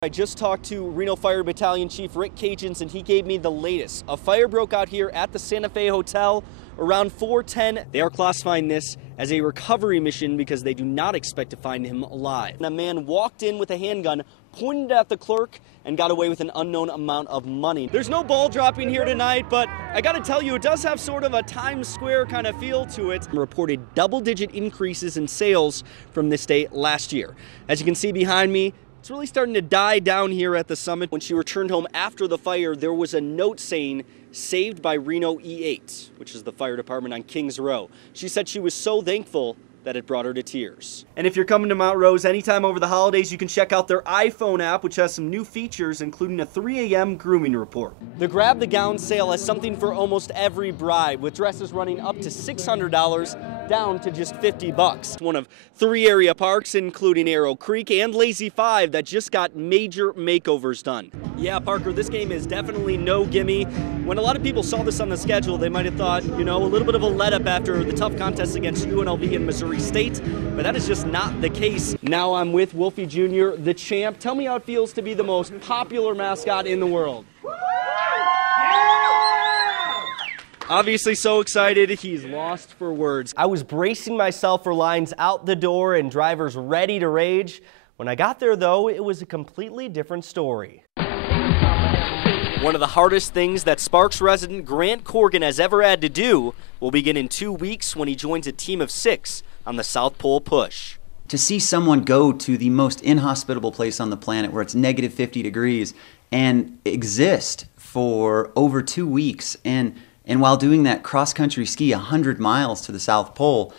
I just talked to Reno Fire Battalion Chief Rick Cajons, and he gave me the latest. A fire broke out here at the Santa Fe Hotel around 4:10. They are classifying this as a recovery mission because they do not expect to find him alive. And a man walked in with a handgun, pointed at the clerk, and got away with an unknown amount of money. There's no ball dropping here tonight, but I gotta tell you, it does have sort of a Times Square kind of feel to it. Reported double-digit increases in sales from this day last year. As you can see behind me, it's really starting to die down here at the summit. When she returned home after the fire, there was a note saying, "Saved by Reno E8, which is the fire department on Kings Row. She said she was so thankful that it brought her to tears. And if you're coming to Mount Rose anytime over the holidays, you can check out their iPhone app, which has some new features, including a 3 a.m. grooming report. The Grab the Gown sale has something for almost every bride, with dresses running up to $600 down to just $50. One of 3 area parks, including Arrow Creek and Lazy 5, that just got major makeovers done. Yeah, Parker, this game is definitely no gimme. When a lot of people saw this on the schedule, they might have thought, you know, a little bit of a let up after the tough contest against UNLV and Missouri State, but that is just not the case. Now I'm with Wolfie Jr., the champ. Tell me how it feels to be the most popular mascot in the world. Obviously so excited, he's lost for words. I was bracing myself for lines out the door and drivers ready to rage. When I got there, though, it was a completely different story. One of the hardest things that Sparks resident Grant Corgan has ever had to do will begin in 2 weeks when he joins a team of 6 on the South Pole push. To see someone go to the most inhospitable place on the planet where it's negative 50 degrees and exist for over 2 weeks and while doing that cross-country ski 100 miles to the South Pole,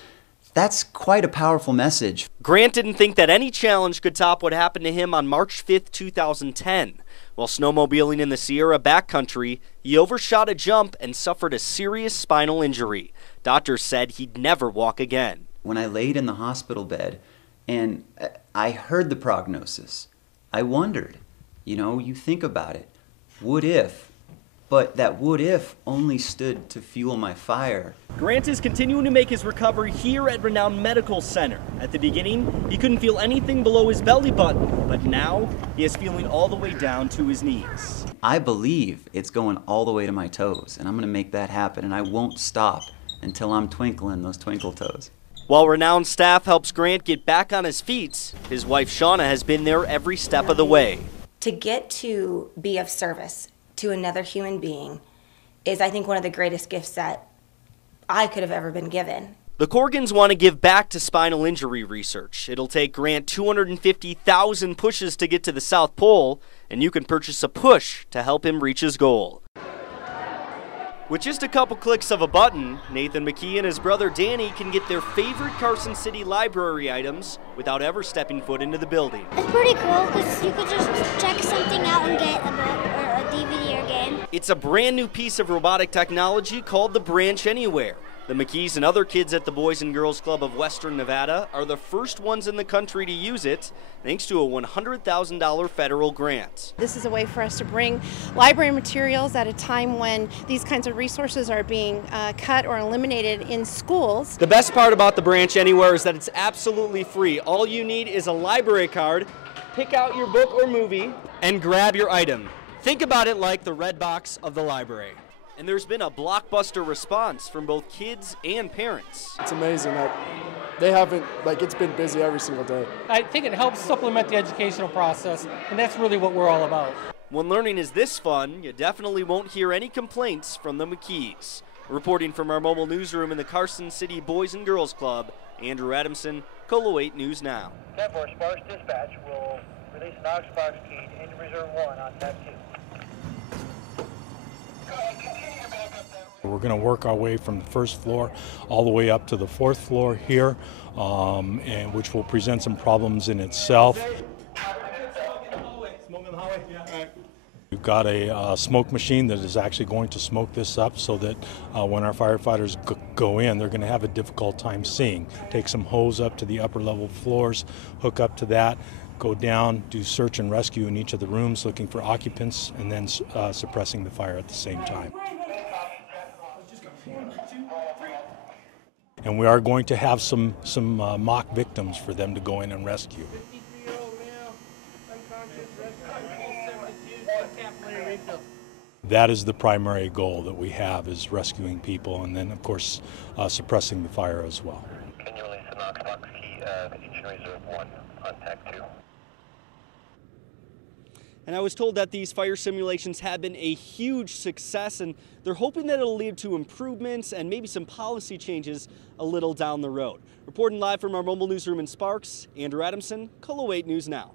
that's quite a powerful message. Grant didn't think that any challenge could top what happened to him on March 5th, 2010. While snowmobiling in the Sierra backcountry, he overshot a jump and suffered a serious spinal injury. Doctors said he'd never walk again. When I laid in the hospital bed and I heard the prognosis, I wondered, you think about it, what if? But that what if only stood to fuel my fire. Grant is continuing to make his recovery here at Renown Medical Center. At the beginning, he couldn't feel anything below his belly button, but now he is feeling all the way down to his knees. I believe it's going all the way to my toes, and I'm going to make that happen, and I won't stop until I'm twinkling those twinkle toes. While Renown staff helps Grant get back on his feet, his wife Shauna has been there every step of the way. To get to be of service to another human being is, I think, one of the greatest gifts that I could have ever been given. The Corgans want to give back to spinal injury research. It'll take Grant 250,000 pushes to get to the South Pole, and you can purchase a push to help him reach his goal. With just a couple clicks of a button, Nathan McKee and his brother Danny can get their favorite Carson City library items without ever stepping foot into the building. It's pretty cool because you could just check something out and get a book or a DVD or game. It's a brand new piece of robotic technology called the Branch Anywhere. The McKees and other kids at the Boys and Girls Club of Western Nevada are the first ones in the country to use it, thanks to a $100,000 federal grant. This is a way for us to bring library materials at a time when these kinds of resources are being cut or eliminated in schools. The best part about the Branch Anywhere is that it's absolutely free. All you need is a library card, pick out your book or movie, and grab your item. Think about it like the red box of the library. And there's been a blockbuster response from both kids and parents. It's amazing that they haven't, it's been busy every single day. I think it helps supplement the educational process, and that's really what we're all about. When learning is this fun, you definitely won't hear any complaints from the McKees. Reporting from our mobile newsroom in the Carson City Boys and Girls Club, Andrew Adamson, KOLO 8 News Now. 10-4 Sparks Dispatch will release Knox Sparks key into Reserve 1 on Tech 2. We're going to work our way from the first floor all the way up to the 4th floor here, and which will present some problems in itself. We've got a smoke machine that is actually going to smoke this up so that when our firefighters go in, they're going to have a difficult time seeing. Take some hose up to the upper level floors, hook up to that, go down, do search and rescue in each of the rooms, looking for occupants, and then suppressing the fire at the same time. And we are going to have some mock victims for them to go in and rescue. That is the primary goal that we have, is rescuing people, and then of course suppressing the fire as well. Can you release the Knox box key, Engine Reserve 1 on TAC 2? And I was told that these fire simulations have been a huge success, and they're hoping that it'll lead to improvements and maybe some policy changes a little down the road. Reporting live from our mobile newsroom in Sparks, Andrew Adamson, KOLO 8 News Now.